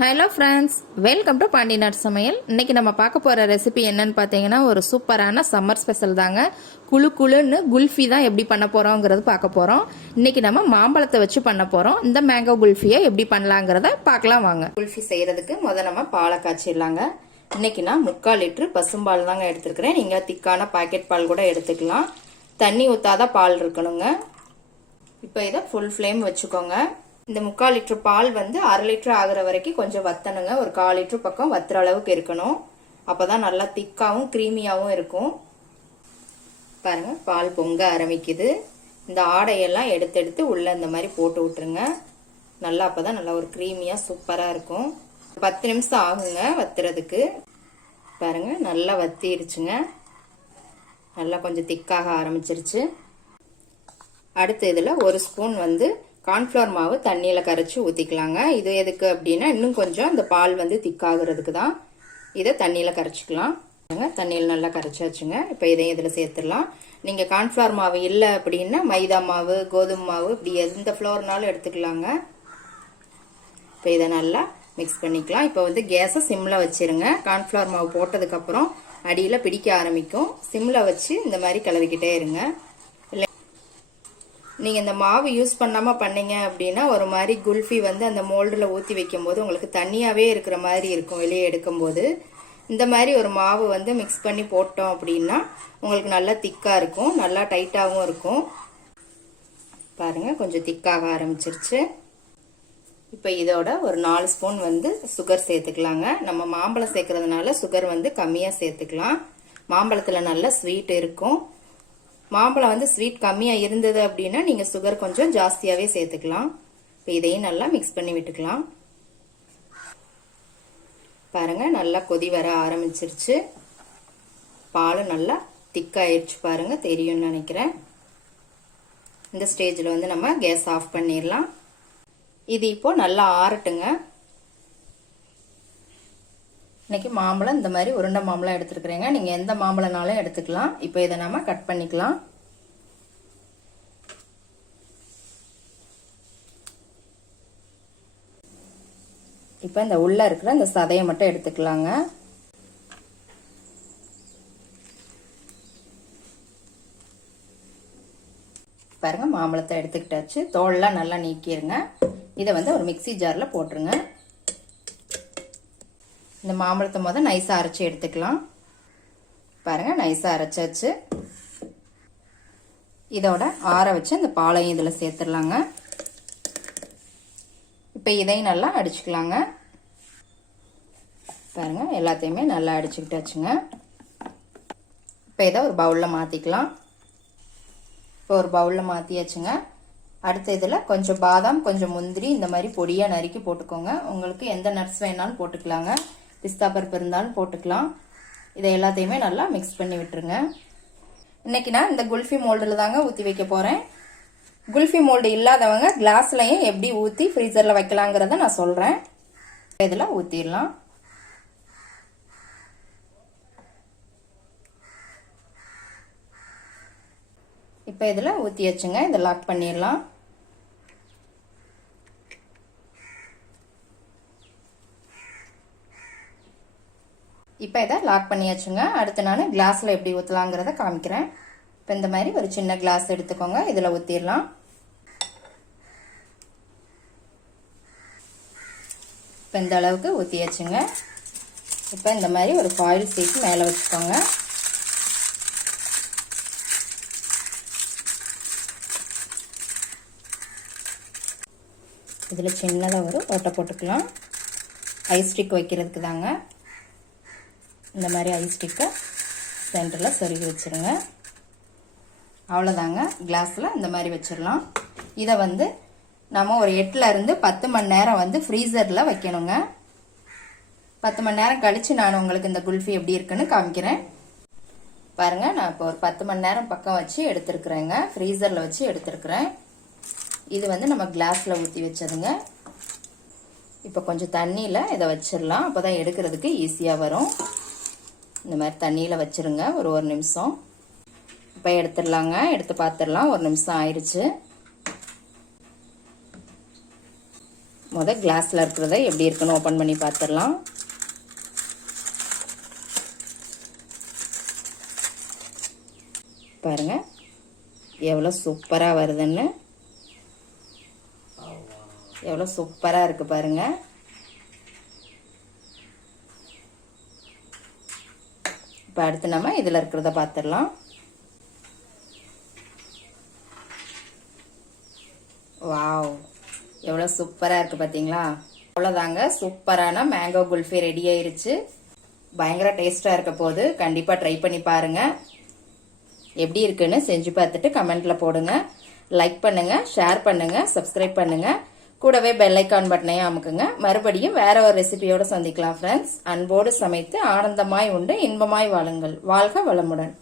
Hello friends, welcome to பாண்டிநாட் சமையல். இன்னைக்கு நம்ம பார்க்க போகிற ரெசிபி என்னன்னு பார்த்தீங்கன்னா ஒரு சூப்பரான சம்மர் ஸ்பெஷல் தாங்க. குழு குழுன்னு குல்ஃபி தான் எப்படி பண்ண போகிறோங்கிறது பார்க்க போகிறோம். இன்னைக்கு நம்ம மாம்பழத்தை வச்சு பண்ண போகிறோம். இந்த மேங்கோ குல்ஃபியை எப்படி பண்ணலாங்கிறத பார்க்கலாம் வாங்க. குல்ஃபி செய்கிறதுக்கு முதல்ல நம்ம பாலை காய்ச்சிடலாங்க. இன்னைக்கு நான் 3/4 லிட்டர் பசும்பால் தாங்க எடுத்துருக்கிறேன். நீங்கள் திக்கான பாக்கெட் பால் கூட எடுத்துக்கலாம். தண்ணி ஊற்றாத பால் இருக்கணுங்க. இப்போ இதை ஃபுல் ஃப்ளேம் வச்சுக்கோங்க. இந்த 3/4 லிட்டர் பால் வந்து 1/2 லிட்டர் ஆகுற வரைக்கும் கொஞ்சம் வத்தணுங்க. ஒரு 1/4 லிட்டர் பக்கம் வத்துற அளவுக்கு இருக்கணும். அப்பதான் நல்லா திக்காவும் கிரீமியாவும் இருக்கும். பாருங்க, பால் பொங்க ஆரம்பிக்குது. இந்த ஆடையெல்லாம் எடுத்து உள்ள இந்த மாதிரி போட்டு விட்டுருங்க. நல்லா அப்பதான் நல்லா ஒரு கிரீமியா சூப்பரா இருக்கும். 10 நிமிஷம் ஆகுங்க வத்துறதுக்கு. பாருங்க, நல்லா வத்திருச்சுங்க. நல்லா கொஞ்சம் திக்காக ஆரம்பிச்சிருச்சு. அடுத்து இதுல 1 ஸ்பூன் வந்து கார்ன்ஃப்ளவர் மாவு தண்ணியில கரைச்சி ஊத்திக்கலாங்க. இது எதுக்கு அப்படின்னா இன்னும் கொஞ்சம் இந்த பால் வந்து திக்காகிறதுக்கு தான். இதை தண்ணியில கரைச்சிக்கலாம். தண்ணியில் நல்லா கரைச்சாச்சுங்க. இப்போ இதையும் இதில் சேர்த்துடலாம். நீங்கள் கார்ன்ஃப்ளவர் மாவு இல்லை அப்படின்னா மைதா மாவு, கோதுமை மாவு, இப்படி எந்த ஃப்ளோர்னாலும் எடுத்துக்கலாங்க. இப்போ இதை நல்லா மிக்ஸ் பண்ணிக்கலாம். இப்போ வந்து கேஸை சிம்மில் வச்சிருங்க. கார்ன்ஃப்ளவர் மாவு போட்டதுக்கப்புறம் அடியில் பிடிக்க ஆரம்பிக்கும். சிம்மில் வச்சு இந்த மாதிரி கிளறிக்கிட்டே இருங்க. நீங்கள் இந்த மாவு யூஸ் பண்ணாமல் பண்ணீங்க அப்படின்னா ஒரு மாதிரி குல்ஃபி வந்து அந்த மோல்டில் ஊற்றி வைக்கும் போது உங்களுக்கு தண்ணியாகவே இருக்கிற மாதிரி இருக்கும். வெளியே எடுக்கும்போது இந்த மாதிரி ஒரு மாவு வந்து மிக்ஸ் பண்ணி போட்டோம் அப்படின்னா உங்களுக்கு நல்லா திக்காக இருக்கும், நல்லா டைட்டாகவும் இருக்கும். பாருங்கள், கொஞ்சம் திக்காக ஆரம்பிச்சிருச்சு. இப்போ இதோட ஒரு 4 ஸ்பூன் வந்து சுகர் சேர்த்துக்கலாங்க. நம்ம மாம்பழம் சேர்க்கறதுனால சுகர் வந்து கம்மியாக சேர்த்துக்கலாம். மாம்பழத்தில் நல்ல ஸ்வீட் இருக்கும். மாம்பழம் வந்து ஸ்வீட் கம்மியாக இருந்தது அப்படின்னா நீங்கள் சுகர் கொஞ்சம் ஜாஸ்தியாகவே சேர்த்துக்கலாம். இப்போ இதையும் நல்லா மிக்ஸ் பண்ணி விட்டுக்கலாம். பாருங்க, நல்லா கொதி வர ஆரம்பிச்சிருச்சு. பால் நல்லா திக்காயிடுச்சு. பாருங்க, தெரியும்னு நினைக்கிறேன். இந்த ஸ்டேஜில் வந்து நம்ம கேஸ் ஆஃப் பண்ணிடலாம். இது இப்போ நல்லா ஆறட்டுங்க. இன்னைக்கு மாம்பழம் இந்த மாதிரி உருண்டை மாம்பழம் எடுத்துருக்குறேங்க. நீங்கள் எந்த மாம்பழம்னாலும் எடுத்துக்கலாம். இப்போ இதை நம்ம கட் பண்ணிக்கலாம். இப்போ இந்த உள்ள இருக்கிற இந்த சதையை மட்டும் எடுத்துக்கலாங்க. பாருங்க, மாம்பழத்தை எடுத்துக்கிட்டாச்சு. தோல்லாம் நல்லா நீக்கிருங்க. இதை வந்து ஒரு மிக்சி ஜாரில் போட்டுருங்க. இந்த மாம்பழத்தை நைஸாக அரைச்சி எடுத்துக்கலாம். பாருங்க, நைஸாக அரைச்சாச்சு. இதோட ஆற வச்சு இந்த பாலையும் இதில் சேர்த்துடலாங்க. இப்போ இதையும் நல்லா அடிச்சுக்கலாங்க. பாருங்க, எல்லாத்தையுமே நல்லா அடிச்சுக்கிட்டாச்சுங்க. இப்போ இதை ஒரு பவுலில் மாற்றிக்கலாம். இப்போ ஒரு பவுலில் மாற்றியாச்சுங்க. அடுத்த இதில் கொஞ்சம் பாதாம், கொஞ்சம் முந்திரி இந்த மாதிரி பொடியாக நறுக்கி போட்டுக்கோங்க. உங்களுக்கு எந்த நட்ஸ் வேணாலும் போட்டுக்கலாங்க. பிஸ்தா பருப்பு இருந்தாலும் போட்டுக்கலாம். இதை எல்லாத்தையுமே நல்லா மிக்ஸ் பண்ணி விட்டுருங்க. இன்னைக்கு நான் இந்த குல்ஃபி மோல்டில் தாங்க ஊற்றி வைக்க போகிறேன். குல்ஃபி மோல்டு இல்லாதவங்க கிளாஸ்லையும் எப்படி ஊற்றி ஃப்ரீசரில் வைக்கலாங்கிறத நான் சொல்கிறேன். இதில் ஊற்றிடலாம். இப்போ இதில் ஊற்றி வச்சுங்க. இதை லாக் பண்ணிடலாம். இப்போ இதை லாக் பண்ணியாச்சுங்க. அடுத்து நான் கிளாஸில் எப்படி ஊற்றலாங்கிறத காமிக்கிறேன். இப்போ இந்த மாதிரி ஒரு சின்ன கிளாஸ் எடுத்துக்கோங்க. இதில் ஊற்றிடலாம். இப்போ இந்த அளவுக்கு ஊற்றியாச்சுங்க. இப்போ இந்த மாதிரி ஒரு ஃபாயில் சீட் மேலே வச்சுக்கோங்க. இதில் சின்னதாக ஒரு ஓட்டை போட்டுக்கலாம். ஐஸ் ஸ்டிக் வைக்கிறதுக்கு தாங்க. இந்த மாதிரி ஐஸ் ஸ்டிக்கை சென்டரில் சொருகி வச்சுருங்க. அவ்வளோதாங்க. கிளாஸில் இந்த மாதிரி வச்சிடலாம். இதை வந்து நம்ம ஒரு 8 இருந்து 10 மணி நேரம் வந்து ஃப்ரீசரில் வைக்கணுங்க. 10 மணி நேரம் கழித்து நான் உங்களுக்கு இந்த குல்ஃபி எப்படி இருக்குன்னு காமிக்கிறேன். பாருங்கள், நான் இப்போ ஒரு 10 மணி நேரம் பக்கம் வச்சு எடுத்துருக்குறேங்க. ஃப்ரீசரில் வச்சு எடுத்துருக்குறேன். இது வந்து நம்ம கிளாஸில் ஊற்றி வச்சதுங்க. இப்போ கொஞ்சம் தண்ணியில் இதை வச்சிடலாம். அப்போ தான் எடுக்கிறதுக்கு ஈஸியாக வரும். இந்த மாதிரி தண்ணியில் வச்சிருங்க ஒரு நிமிஷம். இப்போ எடுத்துடலாங்க. எடுத்து பார்த்துடலாம். 1 நிமிஷம் ஆயிடுச்சு. கிளாஸில் இருக்கிறத எப்படி இருக்குன்னு ஓப்பன் பண்ணி பார்த்துடலாம். பாருங்க எவ்வளோ சூப்பராக வருதுன்னு, எவ்வளோ சூப்பராக இருக்கு பாருங்க. இப்போ அடுத்து நம்ம இதில் இருக்கிறத பார்த்துடலாம். வாவ், எவ்வளோ சூப்பராக இருக்குது பார்த்தீங்களா? அவ்வளோதாங்க, சூப்பரான மேங்கோ குல்ஃபி ரெடி ஆயிருச்சு. பயங்கர டேஸ்ட்டாக இருக்க போது கண்டிப்பாக ட்ரை பண்ணி பாருங்கள். எப்படி இருக்குன்னு செஞ்சு பார்த்துட்டு கமெண்ட்டில் போடுங்க. லைக் பண்ணுங்கள், ஷேர் பண்ணுங்கள், சப்ஸ்கிரைப் பண்ணுங்கள். கூடவே பெல் ஐக்கான் பட்டனையும் அமுக்குங்க. மறுபடியும் வேற ஒரு ரெசிபியோட சந்திக்கலாம் ஃப்ரெண்ட்ஸ். அன்போடு சமைத்து ஆனந்தமாய் உண்டு இன்பமாய் வாழுங்கள். வாழ்க வளமுடன்.